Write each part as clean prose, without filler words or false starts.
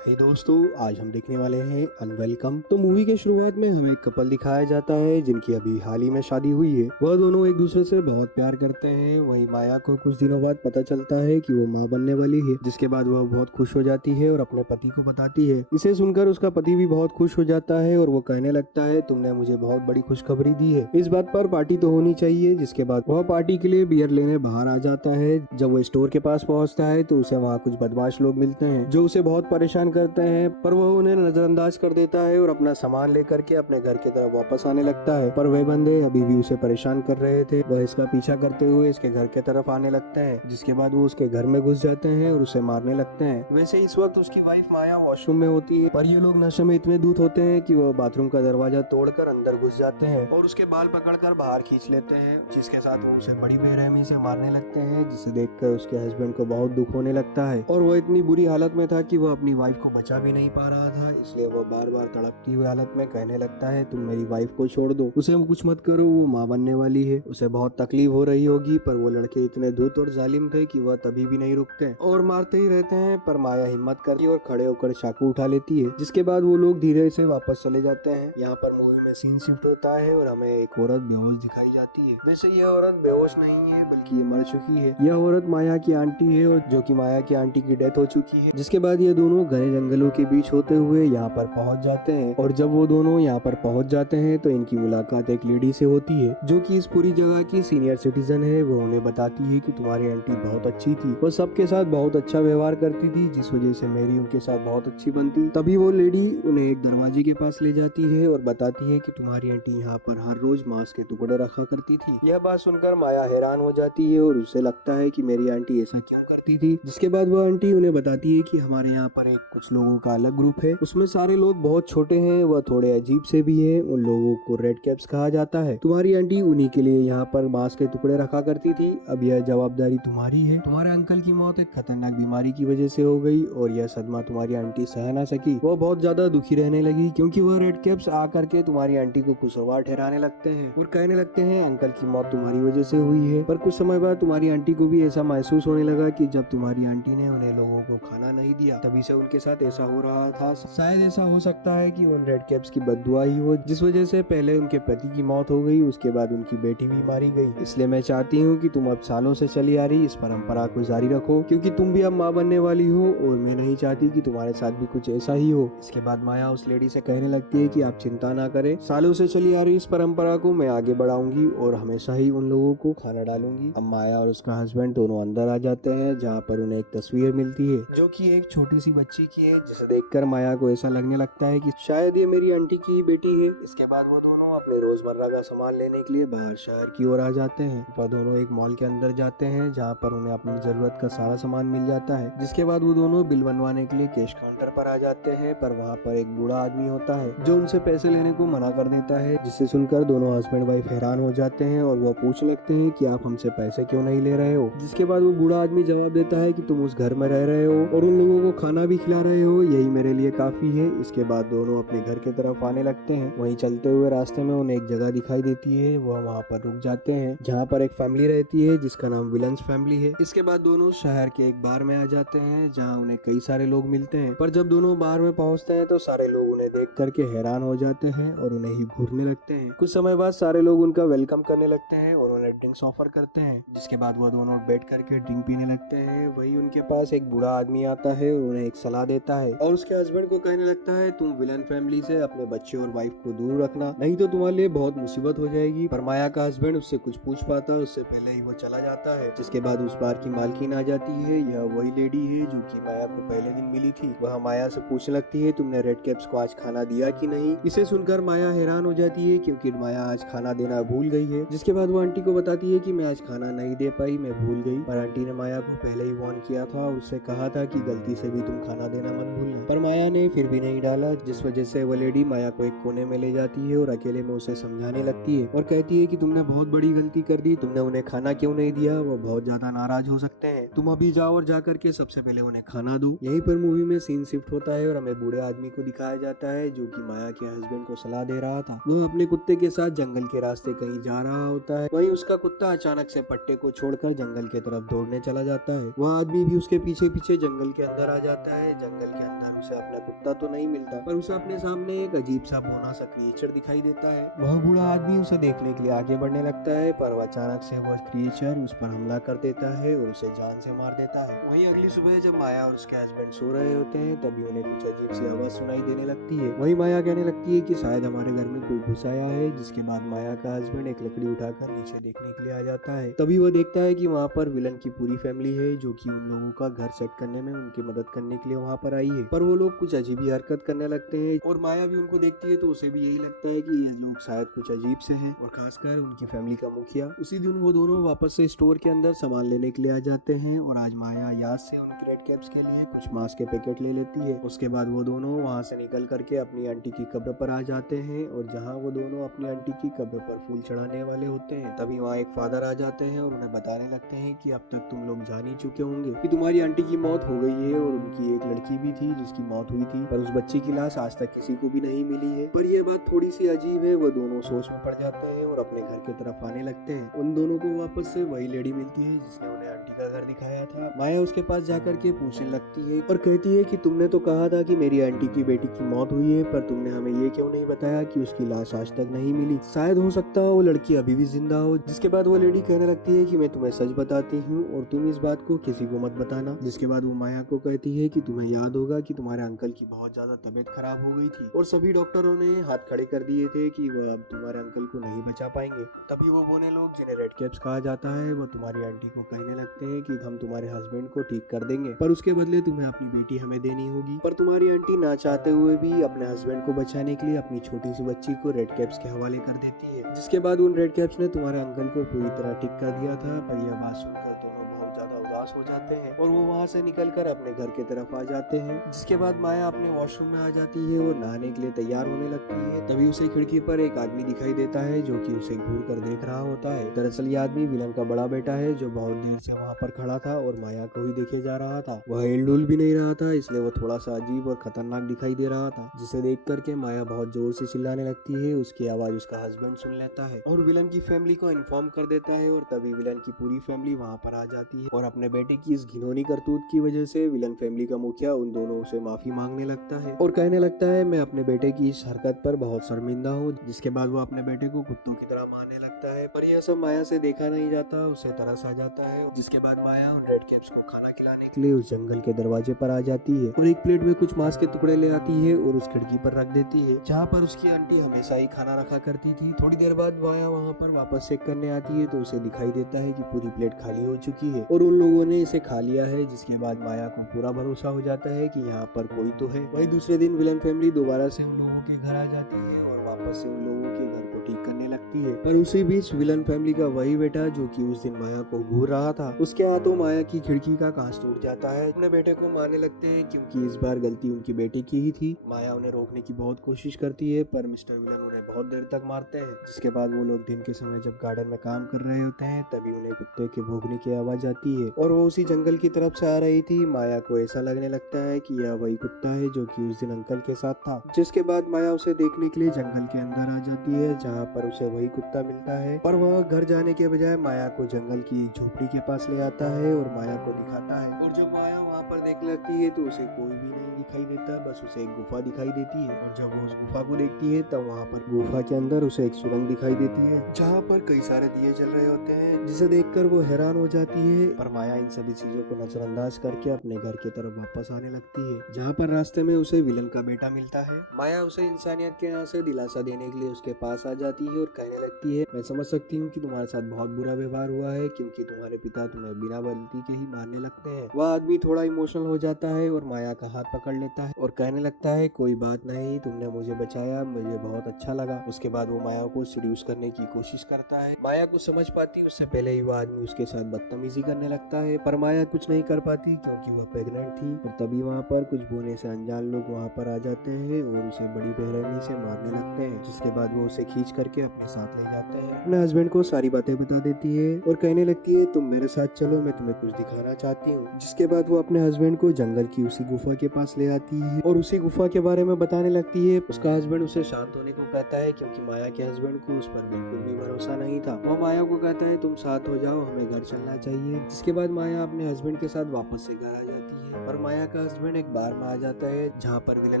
हे दोस्तों, आज हम देखने वाले हैं अनवेलकम। तो मूवी के शुरुआत में हमें एक कपल दिखाया जाता है जिनकी अभी हाल ही में शादी हुई है। वह दोनों एक दूसरे से बहुत प्यार करते हैं। वहीं माया को कुछ दिनों बाद पता चलता है कि वो माँ बनने वाली है, जिसके बाद वह बहुत खुश हो जाती है और अपने पति को बताती है। इसे सुनकर उसका पति भी बहुत खुश हो जाता है और वो कहने लगता है, तुमने मुझे बहुत बड़ी खुशखबरी दी है, इस बात पर पार्टी तो होनी चाहिए। जिसके बाद वह पार्टी के लिए बियर लेने बाहर आ जाता है। जब वो स्टोर के पास पहुंचता है तो उसे वहाँ कुछ बदमाश लोग मिलते हैं जो उसे बहुत परेशान करते हैं, पर वह उन्हें नजरअंदाज कर देता है और अपना सामान लेकर के अपने घर की तरफ वापस आने लगता है। पर वे बंदे अभी भी उसे परेशान कर रहे थे। वह इसका पीछा करते हुए इसके घर की तरफ आने लगते हैं, जिसके बाद वो उसके घर में घुस जाते हैं और उसे मारने लगते हैं। वैसे इस वक्त उसकी वाइफ माया वॉशरूम में होती है, पर ये लोग नशे में इतने धुत होते हैं कि वह बाथरूम का दरवाजा तोड़कर अंदर घुस जाते हैं और उसके बाल पकड़कर बाहर खींच लेते हैं, जिसके साथ वो उसे बड़ी बेरहमी से मारने लगते हैं। जिसे देखकर उसके हस्बैंड को बहुत दुख होने लगता है और वो इतनी बुरी हालत में था कि वह अपनी वाइफ को बचा भी नहीं पा रहा था। इसलिए वो बार बार तड़पती हुई हालत में कहने लगता है, तुम मेरी वाइफ को छोड़ दो, उसे हम कुछ मत करो, वो माँ बनने वाली है। उसे बहुत तकलीफ हो रही होगी, पर वो लड़के इतने धूर्त और जालिम थे कि वह तभी भी नहीं रुकते और मारते ही रहते हैं। पर माया हिम्मत करती और खड़े होकर चाकू उठा लेती है, जिसके बाद वो लोग धीरे से वापस चले जाते हैं। यहाँ पर मूवी में सीन शिफ्ट होता है और हमें एक औरत बेहोश दिखाई जाती है। वैसे यह औरत बेहोश नहीं है, बल्कि ये मर चुकी है। यह औरत माया की आंटी है और जो कि माया की आंटी की डेथ हो चुकी है। जिसके बाद ये दोनों घने जंगलों के बीच होते हुए यहाँ पर पहुंच जाते हैं और जब वो दोनों यहाँ पर पहुंच जाते हैं तो इनकी मुलाकात एक लेडी से होती है जो कि इस पूरी जगह की सीनियर सिटीजन है। वो उन्हें बताती है कि तुम्हारी आंटी बहुत अच्छी थी, वो सबके साथ बहुत अच्छा व्यवहार करती थी, जिस वजह से मेरी उनके साथ बहुत अच्छी बनती। तभी वो लेडी उन्हें एक दरवाजे के पास ले जाती है और बताती है कि तुम्हारी आंटी यहाँ पर हर रोज मांस के टुकड़े रखा करती थी। यह बात सुनकर माया हैरान हो जाती है और उसे लगता है कि मेरी आंटी ऐसा क्यों करती थी। जिसके बाद वो आंटी उन्हें बताती है कि हमारे यहाँ पर एक कुछ लोगों का अलग ग्रुप है, उसमें सारे लोग बहुत छोटे हैं, वह थोड़े अजीब से भी हैं, उन लोगों को रेड कैप्स कहा जाता है। तुम्हारी आंटी उन्हीं के लिए यहाँ पर मांस के टुकड़े रखा करती थी। अब यह जवाबदारी तुम्हारी है। तुम्हारे अंकल की मौत एक खतरनाक बीमारी की वजह से हो गई और यह सदमा तुम्हारी आंटी सह ना सकी। वो बहुत ज्यादा दुखी रहने लगी क्योंकि वह रेड कैप्स आकर के तुम्हारी आंटी को कुशवार ठहराने लगते हैं और कहने लगते हैं अंकल की मौत तुम्हारी वजह से हुई है। पर कुछ समय बाद तुम्हारी आंटी को भी ऐसा महसूस होने लगा कि जब तुम्हारी आंटी ने उन्हें लोगों को खाना नहीं दिया, तभी से उनके साथ ऐसा हो रहा था। शायद ऐसा हो सकता है कि उन रेड कैप्स की बददुआ ही हो, जिस वजह से पहले उनके पति की मौत हो गई, उसके बाद उनकी बेटी भी मारी गई। इसलिए मैं चाहती हूँ कि तुम अब सालों से चली आ रही इस परंपरा को जारी रखो, क्योंकि तुम भी अब माँ बनने वाली हो और मैं नहीं चाहती कि तुम्हारे साथ भी कुछ ऐसा ही हो। इसके बाद माया उस लेडी से कहने लगती है कि आप चिंता ना करें, सालों से चली आ रही इस परंपरा को मैं आगे बढ़ाऊंगी और हमेशा ही उन लोगों को खाना डालूंगी। अब माया और उसका हस्बैंड दोनों अंदर आ जाते हैं, जहाँ पर उन्हें एक तस्वीर मिलती है जो कि एक छोटी सी बच्ची की है, जिसे देखकर माया को ऐसा लगने लगता है कि शायद ये मेरी आंटी की ही बेटी है। इसके बाद वो दोनों अपने रोजमर्रा का सामान लेने के लिए बाहर शहर की ओर आ जाते हैं। वह दोनों एक मॉल के अंदर जाते हैं, जहाँ पर उन्हें अपनी जरूरत का सारा सामान मिल जाता है। जिसके बाद वो दोनों बिल बनवाने के लिए कैश काउंटर पर आ जाते हैं, पर वहाँ पर एक बूढ़ा आदमी होता है जो उनसे पैसे लेने को मना कर देता है, जिसे सुनकर दोनों हस्बैंड वाइफ हैरान हो जाते हैं और वो पूछने लगते हैं कि आप हमसे पैसे क्यों नहीं ले रहे हो। जिसके बाद वो बूढ़ा आदमी जवाब देता है कि तुम उस घर में रह रहे हो और उन लोगों को खाना भी खिला रहे हो, यही मेरे लिए काफी है। इसके बाद दोनों अपने घर की तरफ आने लगते हैं। वहीं चलते हुए रास्ते में उन्हें एक जगह दिखाई देती है, वह वहाँ पर रुक जाते हैं जहाँ पर एक फैमिली रहती है जिसका नाम विलन्स फैमिली है। इसके बाद दोनों शहर के एक बार में आ जाते हैं, जहाँ उन्हें कई सारे लोग मिलते हैं, पर जब दोनों बार में पहुँचते हैं तो सारे लोग उन्हें देख करके हैरान हो जाते हैं और उन्हें ही घूरने लगते हैं। कुछ समय बाद सारे लोग उनका वेलकम करने लगते हैं और उन्हें ड्रिंक्स ऑफर करते हैं। जिसके बाद वो दोनों बैठ करके ड्रिंक पीने लगते हैं। वही उनके पास एक बूढ़ा आदमी आता है और उन्हें एक सलाह देता है और उसके हस्बैंड को कहने लगता है, तुम विलन फैमिली से अपने बच्चे और वाइफ को दूर रखना, नहीं तो तुम्हारे लिए बहुत मुसीबत हो जाएगी। पर माया का हस्बैंड उससे कुछ पूछ पाता उससे पहले ही वो चला जाता है। जिसके बाद उस बार की मालकिन आ जाती है। यह वही लेडी है जो कि माया को पहले दिन मिली थी। वह माया से पूछने लगती है, तुमने रेड कैप्स को आज खाना दिया कि नहीं। इसे सुनकर माया हैरान हो जाती है क्योंकि माया आज खाना देना भूल गई है। जिसके बाद वो आंटी को बताती है कि मैं आज खाना नहीं दे पाई, मैं भूल गई। पर आंटी ने माया को पहले ही वार्न किया था, उससे कहा था कि गलती से भी तुम खाना देना मत भूलना। पर माया ने फिर भी नहीं डाला, जिस वजह से वो लेडी माया को एक कोने में ले जाती है और अकेले में उसे समझाने लगती है और कहती है कि तुमने बहुत बड़ी गलती कर दी, तुमने उन्हें खाना क्यों नहीं दिया, वो बहुत ज्यादा नाराज हो सकते हैं। तुम अभी जाओ और जा करके सबसे पहले उन्हें खाना दो। यहीं पर मूवी में सीन शिफ्ट होता है और हमें बूढ़े आदमी को दिखाया जाता है जो कि माया के हस्बैंड को सलाह दे रहा था। वो अपने कुत्ते के साथ जंगल के रास्ते कहीं जा रहा होता है। वहीं उसका कुत्ता अचानक से पट्टे को छोड़कर जंगल की तरफ दौड़ने चला जाता है। वह आदमी भी उसके पीछे पीछे जंगल के अंदर आ जाता है। जंगल के अंदर उसे अपना कुत्ता तो नहीं मिलता, पर उसे अपने सामने एक अजीब सा बौना सा क्रिएचर दिखाई देता है। वह बूढ़ा आदमी उसे देखने के लिए आगे बढ़ने लगता है, पर वह अचानक से वह क्रिएचर उस पर हमला कर देता है और उसे जान से मार देता है। वहीं अगली सुबह जब माया और उसके हस्बैंड सो रहे होते हैं, तभी उन्हें कुछ अजीब सी आवाज सुनाई देने लगती है। वहीं माया कहने लगती है कि शायद हमारे घर में कोई घुस आया है। जिसके बाद माया का हस्बैंड एक लकड़ी उठाकर नीचे देखने के लिए आ जाता है। तभी वह देखता है कि वहाँ पर विलन की पूरी फैमिली है जो कि उन लोगों का घर सेट करने में उनकी मदद करने के लिए वहाँ पर आई है। पर वो लोग कुछ अजीब ही हरकत करने लगते हैं और माया भी उनको देखती है तो उसे भी यही लगता है कि ये लोग शायद कुछ अजीब से हैं, और खासकर उनकी फैमिली का मुखिया। उसी दिन वो दोनों वापस से स्टोर के अंदर सामान लेने के लिए आ जाते हैं और आज माया याद से उनके रेड कैप्स के लिए कुछ मास्क के पैकेट ले लेती है। उसके बाद वो दोनों वहाँ से निकल करके अपनी आंटी की कब्र पर आ जाते हैं और जहाँ वो दोनों अपनी आंटी की कब्र पर फूल चढ़ाने वाले होते हैं, तभी वहाँ एक फादर आ जाते हैं और उन्हें बताने लगते हैं कि अब तक तुम लोग जान ही चुके होंगे कि तुम्हारी आंटी की मौत हो गई है और उनकी एक लड़की भी थी जिसकी मौत हुई थी, पर उस बच्ची की लाश आज तक किसी को भी नहीं मिली है। पर यह बात थोड़ी सी अजीब है। वो दोनों सोच में पड़ जाते हैं और अपने घर की तरफ आने लगते हैं। उन दोनों को वापस से वही लेडी मिलती है जिसने उन्हें आंटी का घर दिखाया था। माया उसके पास जाकर के पूछने लगती है और कहती है कि तुमने तो कहा था कि मेरी आंटी की बेटी की मौत हुई है, पर तुमने हमें ये क्यों नहीं बताया कि उसकी लाश आज तक नहीं मिली। शायद हो सकता हो वो लड़की अभी भी जिंदा हो। जिसके बाद वो लेडी कहने लगती है कि मैं तुम्हें सच बताती हूँ और तुम इस बात को किसी को मत बताना। जिसके बाद वो माया को कहती है कि तुम्हें याद होगा कि तुम्हारे अंकल की बहुत ज्यादा तबीयत खराब हो गई थी और सभी डॉक्टरों ने हाथ खड़े कर दिए थे कि वह अब तुम्हारे अंकल को नहीं बचा पाएंगे। तभी वो बोने लोग जिन्हें रेड कैप्स कहा जाता है वो तुम्हारी आंटी को कहने लगते हैं कि हम तुम्हारे हस्बैंड को ठीक कर देंगे, पर उसके बदले तुम्हें अपनी बेटी हमें देनी होगी। पर तुम्हारी आंटी ना चाहते हुए भी अपने हस्बैंड को बचाने के लिए अपनी छोटी सी बच्ची को रेड कैप्स के हवाले कर देती है। जिसके बाद उन रेड कैप्स ने तुम्हारे अंकल को पूरी तरह ठीक कर दिया था। पर यह बात सुनकर दोनों बहुत ज्यादा उदास हो जाते हैं और वो वहाँ से निकलकर अपने घर की तरफ आ जाते हैं। जिसके बाद माया अपने वॉशरूम में आ जाती है और नहाने के लिए तैयार होने लगती है। तभी उसे खिड़की पर एक आदमी दिखाई देता है जो कि उसे घूर कर देख रहा होता है। दरअसल ये आदमी विलन का बड़ा बेटा है जो बहुत देर से वहाँ पर खड़ा था और माया को ही देखे जा रहा था। वह हिल-डुल भी नहीं रहा था, इसलिए वो थोड़ा सा अजीब और खतरनाक दिखाई दे रहा था। जिसे देख करके माया बहुत जोर से चिल्लाने लगती है। उसकी आवाज उसका हस्बैंड सुन लेता है और विलन की फैमिली को इन्फॉर्म कर देता है और तभी विलन की पूरी फैमिली वहाँ पर आ जाती है और अपने बेटे की इस घिनौनी करतूत की वजह से विलन फैमिली का मुखिया उन दोनों से माफी मांगने लगता है और कहने लगता है मैं अपने बेटे की इस हरकत पर बहुत शर्मिंदा हूँ। जिसके बाद वो अपने बेटे को कुत्तों की तरह मारने लगता है, पर यह सब माया से देखा नहीं जाता। उसे तरस आ जाता है। जिसके बाद माया उन रेड कैप्स को खाना खिलाने के लिए उस जंगल के दरवाजे पर आ जाती है और एक प्लेट में कुछ मांस के टुकड़े ले आती है और उस खिड़की पर रख देती है जहाँ पर उसकी आंटी हमेशा ही खाना रखा करती थी। थोड़ी देर बाद माया वहाँ पर वापस चेक करने आती है तो उसे दिखाई देता है कि पूरी प्लेट खाली हो चुकी है और उन लोगों ने इसे खा लिया है। जिसके बाद माया को पूरा भरोसा हो जाता है कि यहाँ पर कोई तो है। वहीं दूसरे दिन विलन फैमिली दोबारा से उन लोगों के घर आ जाती है और वापस से उन लोगों के घर को ठीक करने लगती है। पर उसी बीच विलन फैमिली का वही बेटा जो कि उस दिन माया को घूर रहा था, उसके हाथों माया की खिड़की का कांच टूट जाता है। अपने बेटे को मारने लगते हैं क्योंकि इस बार गलती उनकी बेटी की ही थी। माया उन्हें रोकने की बहुत कोशिश करती है पर मिस्टर विलन उन्हें बहुत देर तक मारते हैं। जिसके बाद वो लोग दिन के समय जब गार्डन में काम कर रहे होते हैं तभी उन्हें कुत्ते के भौंकने की आवाज आती है और वो उसी जंगल की तरफ से आ रही थी। माया को ऐसा लगने लगता है कि यह वही कुत्ता है जो कि उस दिन अंकल के साथ था। जिसके बाद माया उसे देखने के लिए जंगल के अंदर आ जाती है जहाँ पर उसे वही कुत्ता मिलता है, पर वह घर जाने के बजाय माया को जंगल की झोपड़ी के पास ले आता है और माया को दिखाता है। और जब माया वहाँ पर देखने लगती है तो उसे कोई भी नहीं दिखाई देता, बस उसे एक गुफा दिखाई देती है। और जब वो उस गुफा को देखती है तब वहाँ पर गुफा के अंदर उसे एक सुरंग दिखाई देती है जहाँ पर कई सारे दिए जल रहे होते हैं, जिसे देखकर वो हैरान हो जाती है। पर माया इन सभी चीजों को नजरअंदाज करके अपने घर की तरफ वापस आने लगती है जहाँ पर रास्ते में उसे विलन का बेटा मिलता है। माया उसे इंसानियत के यहाँ से दिलासा देने के लिए उसके पास आ जाती है और कहने लगती है मैं समझ सकती हूँ कि तुम्हारे साथ बहुत बुरा व्यवहार हुआ है क्योंकि तुम्हारे पिता तुम्हें बिना गलती के ही मारने लगते हैं। वह आदमी थोड़ा इमोशनल हो जाता है और माया का हाथ पकड़ लेता है और कहने लगता है कोई बात नहीं, तुमने मुझे बचाया, मुझे बहुत अच्छा लगा। उसके बाद वो माया को सीड्यूस करने की कोशिश करता है। माया को समझ पाती उससे पहले ही वो आदमी उसके साथ बदतमीजी करने लगता है, पर माया कुछ नहीं कर पाती क्योंकि वह प्रेग्नेंट थी। और तभी वहाँ पर कुछ बोने से अनजान लोग वहाँ पर आ जाते हैं और उसे बड़ी बेरहमी से मारने लगते हैं, जिसके बाद वो उसे खींच करके अपने साथ ले जाते हैं। अपने हस्बैंड को सारी बातें बता देती है और कहने लगती है तुम मेरे साथ चलो, मैं तुम्हें कुछ दिखाना चाहती हूँ। जिसके बाद वो अपने हस्बैंड को जंगल की उसी गुफा के पास ले आती है और उसी गुफा के बारे में बताने लगती है। उसका हस्बैंड उसे शांत होने को कहता है क्योंकि माया के हस्बैंड को उस पर बिल्कुल भी भरोसा नहीं था। वो माया को कहता है तुम साथ हो जाओ, हमें घर चलना चाहिए। जिसके बाद माया अपने हस्बैंड के साथ वापस से घर आ जाती है और माया का हस्बैंड एक बार में आ जाता है जहाँ पर विलन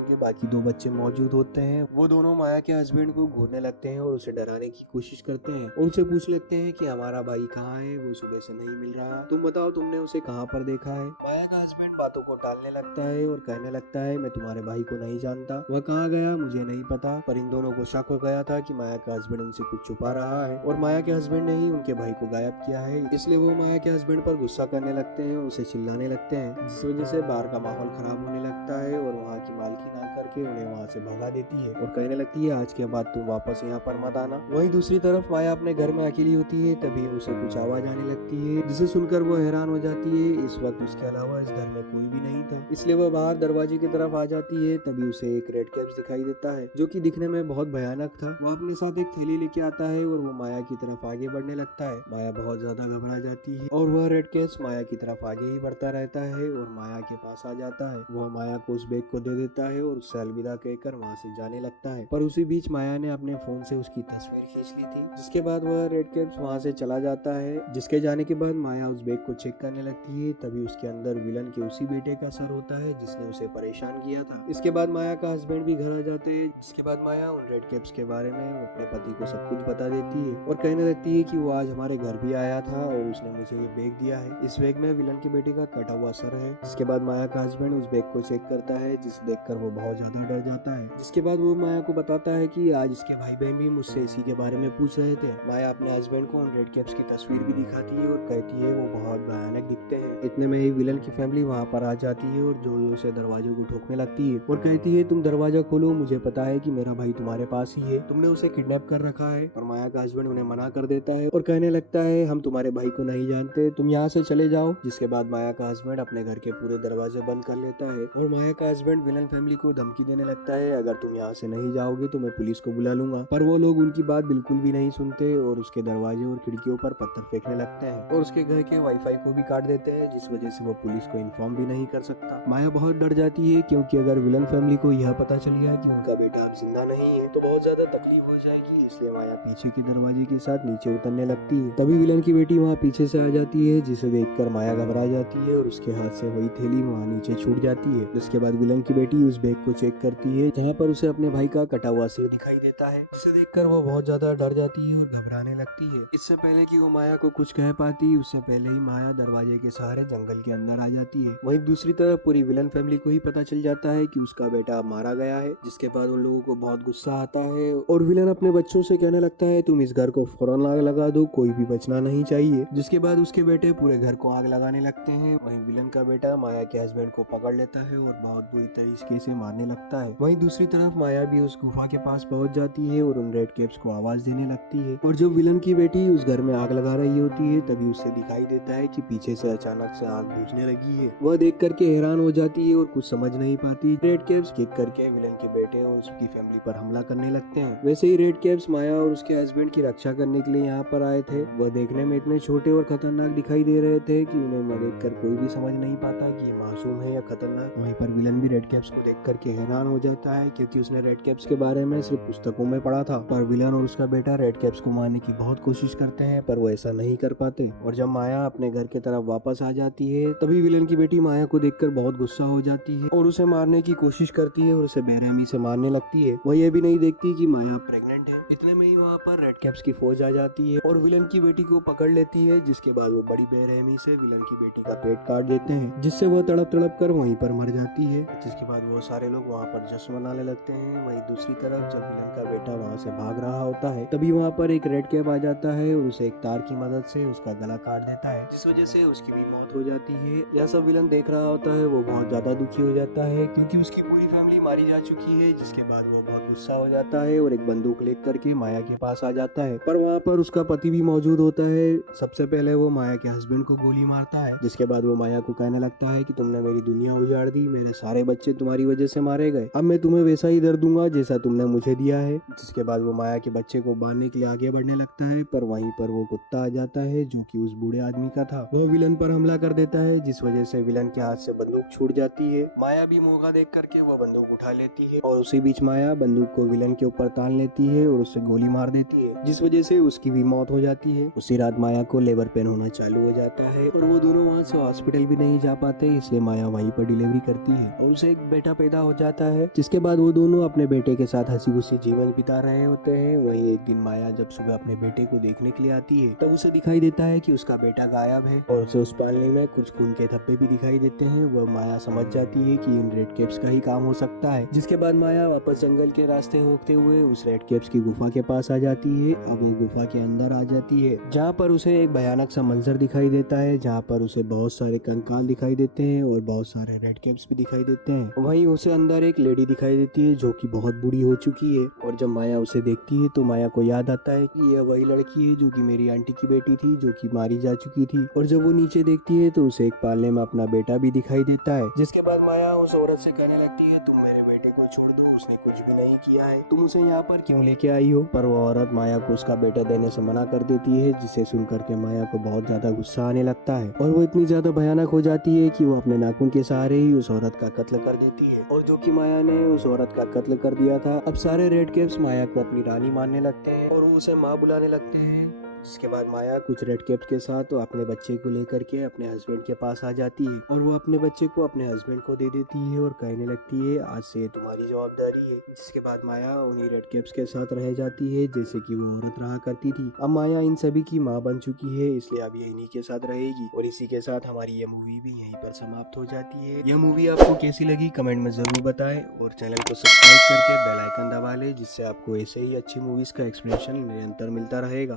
के बाकी दो बच्चे मौजूद होते हैं। वो दोनों माया के हस्बैंड को घूरने लगते हैं और उसे डराने की कोशिश करते हैं और उसे पूछ लेते हैं कि हमारा भाई कहाँ है, वो सुबह से नहीं मिल रहा, तुम बताओ तुमने उसे कहाँ पर देखा है। माया का हस्बैंड बातों को टालने लगता है और कहने लगता है मैं तुम्हारे भाई को नहीं जानता, वह कहाँ गया मुझे नहीं पता। पर इन दोनों को शक हो गया था कि माया का हस्बैंड उनसे कुछ छुपा रहा है और माया के हस्बैंड ने ही उनके भाई को गायब किया है। इसलिए वो माया के हस्बैंड पर गुस्सा करने लगते हैं और उसे चिल्लाने लगते हैं, जिस वजह से बाहर का माहौल खराब होने लगता है और वहाँ की मालकिन आकर के उन्हें वहाँ से भगा देती है और कहने लगती है आज के बाद तुम वापस यहाँ पर मत आना। वहीं दूसरी तरफ माया अपने घर में अकेली होती है, तभी उसे कुछ आवाज आने लगती है जिसे सुनकर वो हैरान हो जाती है। इस वक्त उसके अलावा इस घर में कोई भी नहीं था, इसलिए वह बाहर दरवाजे की तरफ आ जाती है। तभी उसे एक रेड कैप्स दिखाई देता है जो कि दिखने में बहुत भयानक था। वो अपने साथ एक थैली लेके आता है और वो माया की तरफ आगे बढ़ने लगता है। माया बहुत ज्यादा घबरा जाती है और वह रेड कैप्स माया की तरफ आगे ही बढ़ता रहता है और माया के पास आ जाता है। वह माया को उस बैग को दे देता है और उससे अलविदा कहकर वहाँ से जाने लगता है। पर उसी बीच माया ने अपने फोन से उसकी तस्वीर खींच ली थी, जिसके बाद वह रेड कैप्स वहाँ से चला जाता है। जिसके जाने के बाद माया उस बैग को चेक करने लगती है, तभी उसके अंदर विलन के उसी बेटे का सर होता है जिसने उसे परेशान किया था। इसके बाद माया का हस्बैंड भी घर आ जाते हैं, जिसके बाद माया उन रेड कैप्स के बारे में अपने पति को सब कुछ बता देती है और कहने लगती है कि वो आज हमारे घर भी आया था और उसने मुझे ये बैग दिया है। इस बैग में विलन के बेटे का कटा हुआ सर है। जिसके बाद माया का हस्बैंड उस बैग को चेक करता है, जिसे देखकर वो बहुत ज्यादा डर जाता है। जिसके बाद वो माया को बताता है कि आज इसके भाई बहन भी मुझसे इसी के बारे में पूछ रहे थे। माया अपने हस्बैंड को उन रेड कैप्स की तस्वीर भी दिखाती है और कहती है वो बहुत भयानक दिखते हैं। इतने में ही विलन की फैमिली वहाँ पर आ जाती है और जोर से दरवाजे को ठोकने लगती है और कहती है तुम दरवाजा खोलो, मुझे पता है कि मेरा भाई तुम्हारे पास ही है, तुमने उसे किडनैप कर रखा है। और माया का हस्बैंड उन्हें मना कर देता है और कहने लगता है हम तुम्हारे भाई को नहीं जानते, तुम यहाँ से चले जाओ। जिसके बाद माया का हस्बैंड अपने घर के पूरे दरवाजे बंद कर लेता है और माया का हस्बैंड विलन फैमिली को धमकी देने लगता है अगर तुम यहाँ से नहीं जाओगे तो मैं पुलिस को बुला लूंगा। पर वो लोग उनकी बात बिल्कुल भी नहीं सुनते और उसके दरवाजे और खिड़कियों पर पत्थर फेंकने लगते हैं और उसके घर के वाईफाई को भी काट देते हैं, जिस वजह से वो पुलिस को इन्फॉर्म भी नहीं कर सकता। माया बहुत डर जाती है क्योंकि अगर विलन फैमिली को यह पता चल गया कि उनका बेटा अब जिंदा नहीं है तो बहुत ज्यादा तकलीफ हो जाएगी। इसलिए माया पीछे के दरवाजे के साथ नीचे उतरने लगती है। तभी विलन की बेटी वहाँ पीछे से आ जाती है, जिसे देखकर माया घबरा जाती है और उसके हाथ से वही थैली वहाँ नीचे छूट जाती है। जिसके बाद विलन की बेटी उस बैग को चेक करती है जहाँ पर उसे अपने भाई का कटा हुआ सिर दिखाई देता है, जिसे देखकर वो बहुत ज्यादा डर जाती है और घबराने लगती है। इससे पहले कि वो माया को कुछ कह पाती उससे पहले ही माया दरवाजे के सहारे जंगल के अंदर आ जाती है। वहीं दूसरी तरफ पूरी विलन फैमिली को ही पता चल जाता है कि उसका बेटा मारा गया है। जिसके बाद उन लोगों को बहुत गुस्सा आता है और विलन अपने बच्चों से कहने लगता है तुम इस घर को फौरन आग लगा दो, कोई भी बचना नहीं चाहिए। जिसके बाद उसके बेटे पूरे घर को आग लगाने लगते हैं। वहीं विलन का बेटा माया के हस्बैंड को पकड़ लेता है और बहुत बुरी तरीके से मारने लगता है। वहीं दूसरी तरफ माया भी उस गुफा के पास पहुंच जाती है और उन रेड कैप्स को आवाज देने लगती है और जब विलन की बेटी उस घर में आग लगा रही होती है तभी उसे दिखाई देता है कि पीछे से अचानक से आग बुझने लगी है। वह देख करके हैरान हो जाती है और कुछ समझ नहीं पाती। रेड कैप्स किक करके विलन के बेटे और उसकी फैमिली पर हमला करने लगते हैं। वैसे ही रेड कैप्स माया और उसके हस्बैंड की रक्षा करने के लिए यहाँ पर आए थे। वह देखने में इतने छोटे और खतरनाक दिखाई दे रहे थे कि उन्हें देख कर कोई भी समझ नहीं पाता कि ये मासूम है या खतरनाक। वहीं पर विलन भी रेड कैप्स को देख करके हैरान हो जाता है क्योंकि उसने रेड कैप्स के बारे में सिर्फ पुस्तकों में पढ़ा था। पर विलन और उसका बेटा रेड कैप्स को मारने की बहुत कोशिश करते हैं पर वो ऐसा नहीं कर पाते। और जब माया अपने घर की तरफ वापस आ जाती है तभी विलन की बेटी माया को देखकर बहुत गुस्सा हो जाती है और उसे मारने की कोशिश करती है और उसे बेरहमी से मारने लगती है। वह ये भी नहीं देखती कि माया प्रेग्नेंट है। इतने में ही वहाँ पर रेड कैप्स की फौज आ जाती है और विलन की बेटी को पकड़ लेती है। जिसके बाद वो बड़ी बेरहमी से विलन की बेटी का पेट काट देते हैं, जिससे वह तड़प तड़प कर वहीं पर मर जाती है। जिसके बाद वो सारे लोग वहाँ पर जश्न मनाने लगते हैं। वहीं दूसरी तरफ जब विलन का बेटा वहाँ से भाग रहा होता है तभी वहाँ पर एक रेड कैप आ जाता है और उसे एक तार की मदद से उसका गला काट देता है, जिस वजह से उसकी भी मौत हो जाती है। यह सब विलन देख रहा होता है, वो बहुत ज्यादा दुखी हो जाता है क्योंकि उसकी पूरी फैमिली मारी जा चुकी है। जिसके बाद वो बहुत गुस्सा हो जाता है और एक बंदूक लेकर के माया के पास आ जाता है, पर वहाँ पर उसका पति भी मौजूद होता है। सबसे पहले वो माया के हस्बैंड को गोली मारता है, जिसके बाद वो माया को कहने लगता है कि तुमने मेरी दुनिया उजाड़ दी, मेरे सारे बच्चे तुम्हारी वजह से मारे गए, अब मैं तुम्हें वैसा ही दर्द दूंगा जैसा तुमने मुझे दिया है। जिसके बाद वो माया के बच्चे को बांधने के लिए आगे बढ़ने लगता है, पर वहीं पर वो कुत्ता आ जाता है जो कि उस बूढ़े आदमी का था। वह विलन पर हमला कर देता है, जिस वजह से विलन के हाथ से बंदूक छूट जाती है। माया भी मौका देख करके वो बंदूक उठा लेती है और उसी बीच माया बंदूक को विलन के ऊपर तान लेती है और उससे गोली मार देती है, जिस वजह से उसकी भी मौत हो जाती है। उसी रात माया को लेबर पेन होना चालू हो जाता है और वो दोनों वहाँ से हॉस्पिटल भी नहीं जा पाते, इसलिए माया वहीं पर डिलीवरी करती है और उसे एक बेटा पैदा हो जाता है। जिसके बाद वो दोनों अपने बेटे के साथ हंसी खुशी जीवन बिता रहे होते हैं। वहीं एक दिन माया जब सुबह अपने बेटे को देखने के लिए आती है तब उसे दिखाई देता है कि उसका बेटा गायब है और उसे उस पालने में कुछ खून के धब्बे भी दिखाई देते हैं। वह माया समझ जाती है कि इन रेड कैप्स का ही काम हो सकता है। जिसके बाद माया वापस जंगल के रास्ते होते हुए उस रेड कैप्स की गुफा के पास आ जाती है। अब वो गुफा के अंदर आ जाती है जहाँ पर उसे एक भयानक सा मंजर दिखाई देता है, जहाँ पर उसे बहुत सारे कंकाल दिखाई देते हैं और बहुत सारे रेड कैप्स भी दिखाई देते हैं। वहीं उसे अंदर एक लेडी दिखाई देती है जो कि बहुत बूढ़ी हो चुकी है और जब माया उसे देखती है तो माया को याद आता है कि यह वही लड़की है जो कि मेरी आंटी की बेटी थी जो कि मारी जा चुकी थी। और जब वो नीचे देखती है तो उसे एक पालने में अपना बेटा भी दिखाई देता है। जिसके बाद माया उस औरत से कहने लगती है, तुम मेरे बेटे को छोड़ दो, उसने कुछ भी नहीं किया है, तुम उसे यहाँ पर क्यों लेके आई हो। पर वो औरत माया को उसका बेटा देने से मना कर देती है, जिसे सुन करके माया को बहुत ज्यादा गुस्सा आने लगता है और वो इतनी ज्यादा भयानक हो जाती है कि वो अपने नाखून के सहारे ही उस औरत का कत्ल कर देती है। और जो कि माया ने उस औरत का कत्ल कर दिया था, अब सारे रेड कैप्स माया को अपनी रानी मानने लगते हैं और वो उसे माँ बुलाने लगते हैं। इसके बाद माया कुछ रेड कैप्स के साथ तो अपने बच्चे को लेकर के अपने हस्बैंड के पास आ जाती है और वो अपने बच्चे को अपने हस्बैंड को दे देती है और कहने लगती है, आज से ये तुम्हारी जवाबदारी है। जिसके बाद माया उन्हीं रेड कैप्स के साथ रह जाती है जैसे कि वो औरत रहा करती थी। अब माया इन सभी की माँ बन चुकी है, इसलिए अब ये इन्हीं के साथ रहेगी। और इसी के साथ हमारी ये मूवी भी यहीं पर समाप्त हो जाती है। यह मूवी आपको कैसी लगी कमेंट में जरूर बताएं और चैनल को सब्सक्राइब करके बेल आइकन दबा लें, जिससे आपको ऐसे ही अच्छी मूवीज का एक्सप्लेनेशन निरंतर मिलता रहेगा।